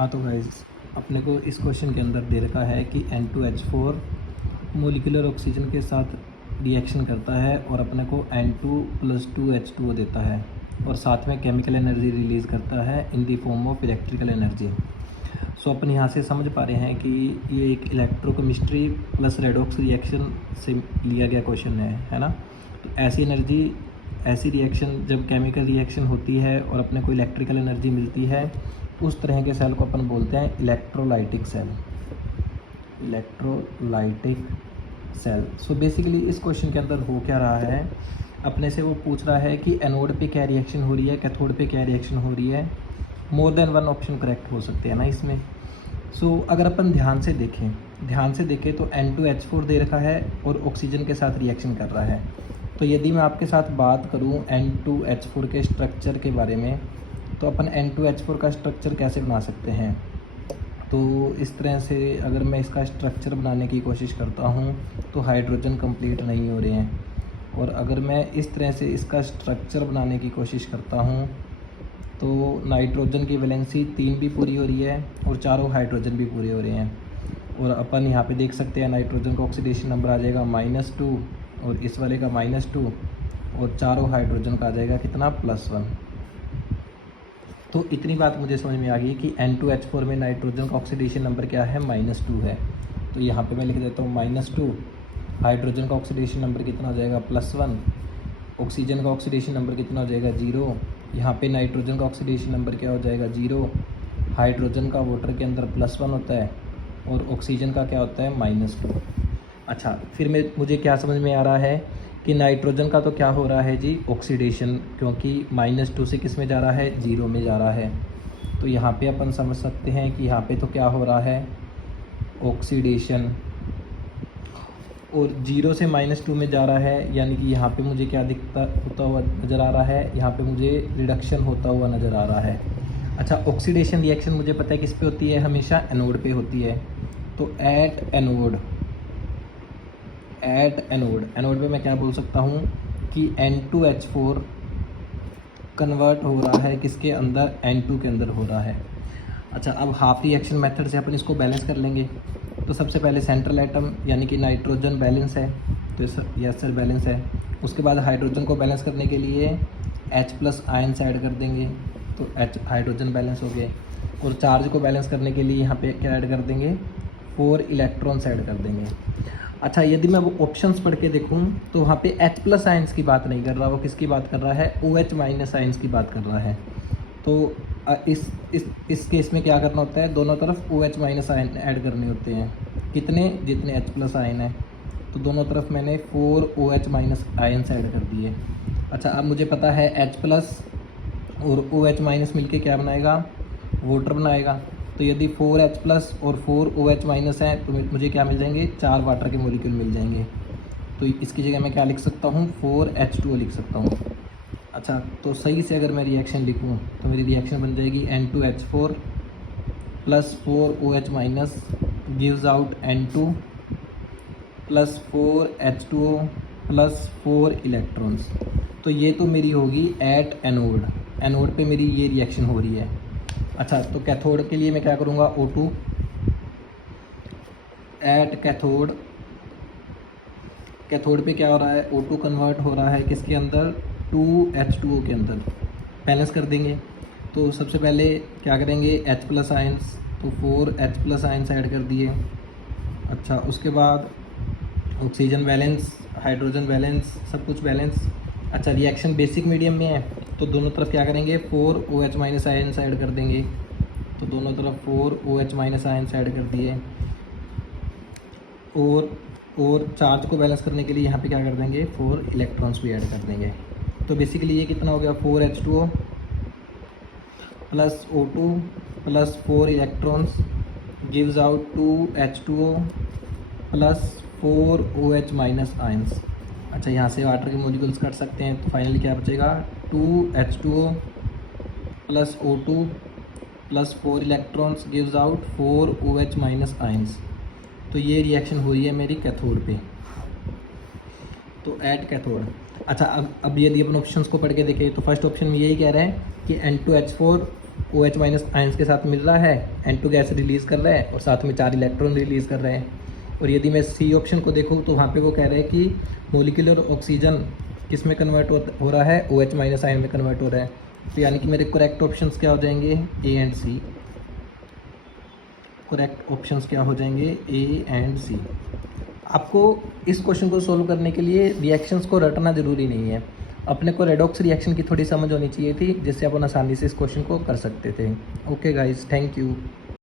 हाँ तो गाइस अपने को इस क्वेश्चन के अंदर दे रखा है कि N2H4 मोलिकुलर ऑक्सीजन के साथ रिएक्शन करता है और अपने को N2+2H2O देता है और साथ में केमिकल एनर्जी रिलीज़ करता है in the form of electrical energy. So अपन यहाँ से समझ पा रहे हैं कि ये एक इलेक्ट्रोकेमिस्ट्री प्लस रेडॉक्स रिएक्शन से लिया गया क्वेश्चन है ना। तो ऐसी एनर्जी, ऐसी रिएक्शन जब केमिकल रिएक्शन होती है और अपने को इलेक्ट्रिकल एनर्जी मिलती है, उस तरह के सेल को अपन बोलते हैं electrolytic cell. Electrolytic cell. So basically इस क्वेश्चन के अंदर हो क्या रहा है, अपने से वो पूछ रहा है कि एनोड पे क्या रिएक्शन हो रही है, कैथोड पे क्या रिएक्शन हो रही है। More than one option correct हो सकते हैं ना इसमें। सो अगर अपन ध्यान से देखें तो N2H4 दे रखा है और ऑक्सीजन के साथ रिएक्शन कर रहा है। तो यदि मैं आपके साथ बात करूं N2H4 के स्ट्रक्चर के बारे में, तो अपन N2H4 का स्ट्रक्चर कैसे बना सकते हैं। तो इस तरह से अगर मैं इसका स्ट्रक्चर बनाने की कोशिश करता हूं तो हाइड्रोजन कंप्लीट नहीं हो रहे हैं, और अगर मैं इस तरह से इसका स्ट्रक्चर बनाने की कोशिश करता हूं तो नाइट्रोजन की वैलेंसी 3 भी पूरी हो रही है और चारों हाइड्रोजन भी पूरे हो रहे हैं। और अपन यहाँ पे देख सकते हैं नाइट्रोजन का ऑक्सीडेशन नंबर आ जाएगा -2 और इस वाले का -2 और चारों हाइड्रोजन का आ जाएगा कितना, +1। तो इतनी बात मुझे समझ में आ गई कि N2H4 में नाइट्रोजन का ऑक्सीडेशन नंबर क्या है, -2 है। तो यहाँ पे मैं लिख देता हूँ -2। हाइड्रोजन का ऑक्सीडेशन नंबर कितना हो जाएगा, +1। ऑक्सीजन का ऑक्सीडेशन नंबर कितना हो जाएगा, 0। यहाँ पे नाइट्रोजन का ऑक्सीडेशन नंबर क्या हो जाएगा, 0। हाइड्रोजन का वाटर के अंदर +1 होता है और ऑक्सीजन का क्या होता है, -2। अच्छा, फिर मुझे क्या समझ में आ रहा है कि नाइट्रोजन का तो क्या हो रहा है जी, ऑक्सीडेशन, क्योंकि -2 से किस में जा रहा है, 0 में जा रहा है। तो यहाँ पे अपन समझ सकते हैं कि यहाँ पे तो क्या हो रहा है, ऑक्सीडेशन, और 0 से -2 में जा रहा है, यानी कि यहाँ पे मुझे क्या दिखता होता हुआ नज़र आ रहा है, यहाँ पे मुझे रिडक्शन होता हुआ नज़र आ रहा है। अच्छा, ऑक्सीडेशन रिएक्शन मुझे पता है किस पे होती है, हमेशा एनोड पे होती है। तो एट एनोड पे मैं क्या बोल सकता हूँ कि N2H4 कन्वर्ट हो रहा है किसके अंदर, N2 के अंदर हो रहा है। अच्छा, अब हाफ रिएक्शन मेथड से अपन इसको बैलेंस कर लेंगे। तो सबसे पहले सेंट्रल एटम यानी कि नाइट्रोजन बैलेंस है, तो यस सर बैलेंस है। उसके बाद हाइड्रोजन को बैलेंस करने के लिए H+ आयन्स ऐड कर देंगे, तो हाइड्रोजन बैलेंस हो गए। और चार्ज को बैलेंस करने के लिए यहाँ पे क्या ऐड कर देंगे, 4 इलेक्ट्रॉन्स ऐड कर देंगे। अच्छा, यदि मैं वो ऑप्शंस पढ़ के देखूँ तो वहाँ पे H+ आयन्स की बात नहीं कर रहा, वो किसकी बात कर रहा है, OH- आयन्स की बात कर रहा है। तो इस केस में क्या करना होता है, दोनों तरफ OH- आयन ऐड करने होते हैं। कितने, जितने H+ आयन है। तो दोनों तरफ मैंने 4 OH- आयन्स ऐड कर दिए। अच्छा, अब मुझे पता है H+ और OH- मिलके क्या बनाएगा, वाटर बनाएगा। तो यदि 4H+ और 4 OH- हैं तो मुझे क्या मिल जाएंगे, 4 वाटर के मॉलिक्यूल मिल जाएंगे। तो इसकी जगह मैं क्या लिख सकता हूँ, 4H2O लिख सकता हूँ। अच्छा, तो सही से अगर मैं रिएक्शन लिखूँ तो मेरी रिएक्शन बन जाएगी N2H4 + 4 OH- gives out N2 + 4H2O + 4 electrons. तो ये तो मेरी होगी एट एनोड पे मेरी ये रिएक्शन हो रही है। अच्छा, तो कैथोड के लिए मैं क्या करूँगा, O2 एट कैथोड पे क्या हो रहा है, O2 कन्वर्ट हो रहा है किसके अंदर, 2H2O के अंदर। बैलेंस कर देंगे। तो सबसे पहले क्या करेंगे, H+ आयन्स, तो 4 H+ आयन्स ऐड कर दिए। अच्छा, उसके बाद ऑक्सीजन बैलेंस, हाइड्रोजन बैलेंस, सब कुछ बैलेंस। अच्छा, रिएक्शन बेसिक मीडियम में है तो दोनों तरफ क्या करेंगे, 4 OH- आयन्स ऐड कर देंगे। तो दोनों तरफ 4 OH- आयन्स ऐड कर दिए। और चार्ज को बैलेंस करने के लिए यहाँ पे क्या कर देंगे, 4 इलेक्ट्रॉन्स भी ऐड कर देंगे। तो बेसिकली ये कितना हो गया, 4H2O + O2 + 4 electrons gives out 2H2O + 4 OH- ions. अच्छा, यहाँ से वाटर के मॉलिक्यूल्स कट सकते हैं, तो फाइनली क्या बचेगा, 2H2O + O2 + 4 electrons gives out 4 OH- ions. तो ये रिएक्शन हुई है मेरी कैथोड पे, तो एट कैथोड। अच्छा, अब यदि अपन ऑप्शंस को पढ़ के देखें तो फर्स्ट ऑप्शन में यही कह रहा है कि N2H4 OH माइनस आयंस के साथ मिल रहा है, N2 गैस रिलीज़ कर रहा है और साथ में 4 इलेक्ट्रॉन रिलीज़ कर रहे हैं। और यदि मैं सी ऑप्शन को देखूँ तो वहाँ पे वो कह रहे हैं कि मोलिकुलर ऑक्सीजन किस में कन्वर्ट हो रहा है, OH माइनस आयन में कन्वर्ट हो रहा है। तो यानी कि मेरे करेक्ट ऑप्शंस क्या हो जाएंगे, A and C. Correct options क्या हो जाएंगे, ए एंड सी। आपको इस क्वेश्चन को सोल्व करने के लिए रिएक्शंस को रटना ज़रूरी नहीं है, अपने को रेडॉक्स रिएक्शन की थोड़ी समझ होनी चाहिए थी, जिससे अपन आसानी से इस क्वेश्चन को कर सकते थे। Okay guys, thank you.